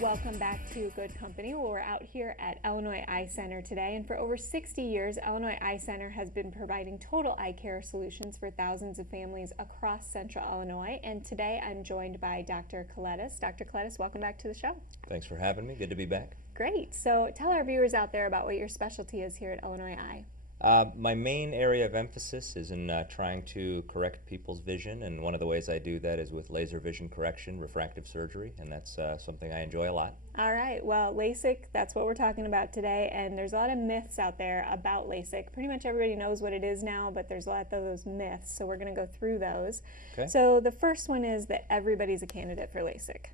Welcome back to Good Company. Well, we're out here at Illinois Eye Center today, and for over 60 years, Illinois Eye Center has been providing total eye care solutions for thousands of families across central Illinois. And today I'm joined by Dr. Kolettis. Dr. Kolettis, welcome back to the show. Thanks for having me. Good to be back. Great. So tell our viewers out there about what your specialty is here at Illinois Eye. My main area of emphasis is in trying to correct people's vision, and one of the ways I do that is with laser vision correction, refractive surgery, and that's something I enjoy a lot. All right, well, LASIK, that's what we're talking about today, and there's a lot of myths out there about LASIK. Pretty much everybody knows what it is now, but there's a lot of those myths, so we're going to go through those. Okay. So the first one is that everybody's a candidate for LASIK.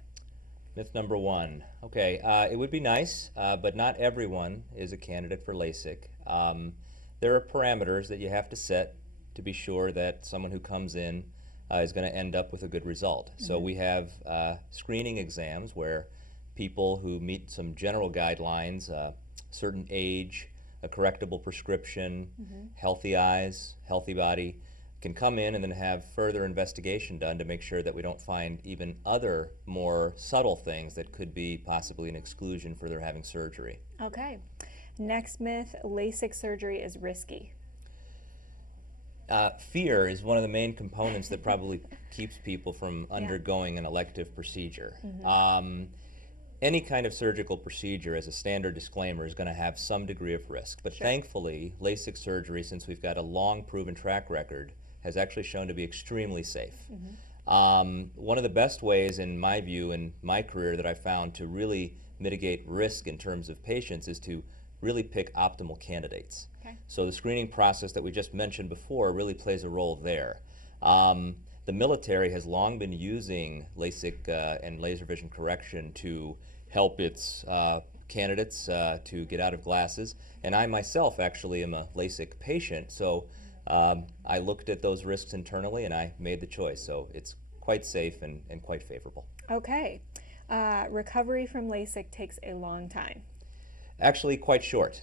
Myth number one. Okay, it would be nice, but not everyone is a candidate for LASIK. There are parameters that you have to set to be sure that someone who comes in is going to end up with a good result. So we have screening exams where people who meet some general guidelines, certain age, a correctable prescription, healthy eyes, healthy body, can come in and then have further investigation done to make sure that we don't find even other more subtle things that could be possibly an exclusion for their having surgery. Okay. Next myth, LASIK surgery is risky. Fear is one of the main components that probably keeps people from undergoing an elective procedure. Any kind of surgical procedure, as a standard disclaimer, is going to have some degree of risk. But thankfully, LASIK surgery, since we've got a long proven track record, has actually shown to be extremely safe. One of the best ways, in my view, in my career that I've found to really mitigate risk in terms of patients is to really pick optimal candidates. Okay. So the screening process that we just mentioned before really plays a role there. The military has long been using LASIK and laser vision correction to help its candidates to get out of glasses. And I myself actually am a LASIK patient, so I looked at those risks internally and I made the choice. So it's quite safe and quite favorable. Okay. Recovery from LASIK takes a long time. Actually quite short.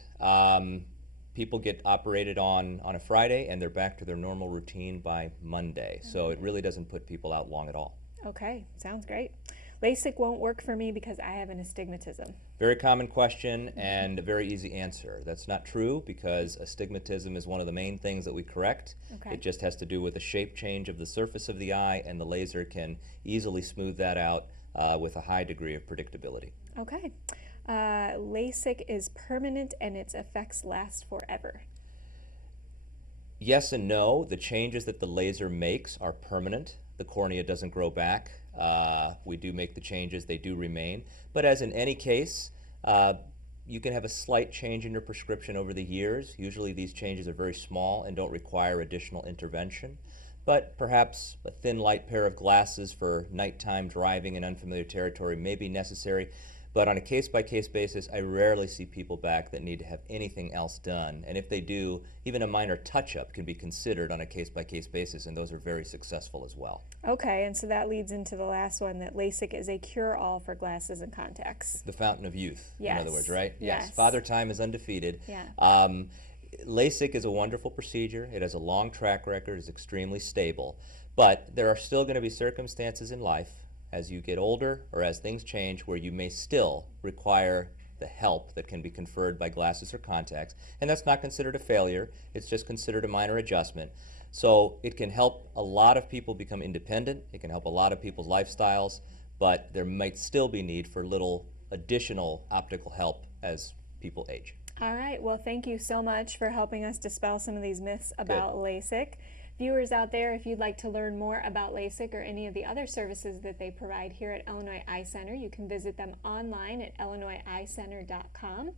People get operated on a Friday and they're back to their normal routine by Monday. So it really doesn't put people out long at all. Okay, sounds great. LASIK won't work for me because I have an astigmatism. Very common question and a very easy answer. That's not true because astigmatism is one of the main things that we correct. Okay. It just has to do with a shape change of the surface of the eye, and the laser can easily smooth that out with a high degree of predictability. Okay. LASIK is permanent and its effects last forever. Yes and no. The changes that the laser makes are permanent. The cornea doesn't grow back. We do make the changes, they do remain. But as in any case, you can have a slight change in your prescription over the years. Usually these changes are very small and don't require additional intervention. But perhaps a thin, light pair of glasses for nighttime driving in unfamiliar territory may be necessary. But on a case-by-case basis, I rarely see people back that need to have anything else done. And if they do, even a minor touch-up can be considered on a case-by-case basis, and those are very successful as well. Okay, and so that leads into the last one, that LASIK is a cure-all for glasses and contacts. The fountain of youth, in other words, right? Yes. Father Time is undefeated. Yeah. LASIK is a wonderful procedure. It has a long track record, is extremely stable. But there are still going to be circumstances in life as you get older or as things change where you may still require the help that can be conferred by glasses or contacts, and that's not considered a failure, it's just considered a minor adjustment. So it can help a lot of people become independent, it can help a lot of people's lifestyles, but there might still be need for little additional optical help as people age. All right, well, thank you so much for helping us dispel some of these myths about LASIK. Viewers out there, if you'd like to learn more about LASIK or any of the other services that they provide here at Illinois Eye Center, you can visit them online at illinoiseyecenter.com,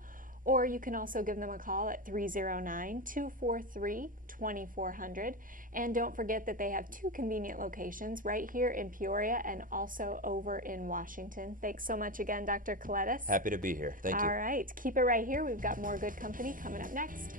or you can also give them a call at 309-243-2400. And don't forget that they have two convenient locations right here in Peoria and also over in Washington. Thanks so much again, Dr. Kolettis. Happy to be here. Thank you. All right, keep it right here. We've got more Good Company coming up next.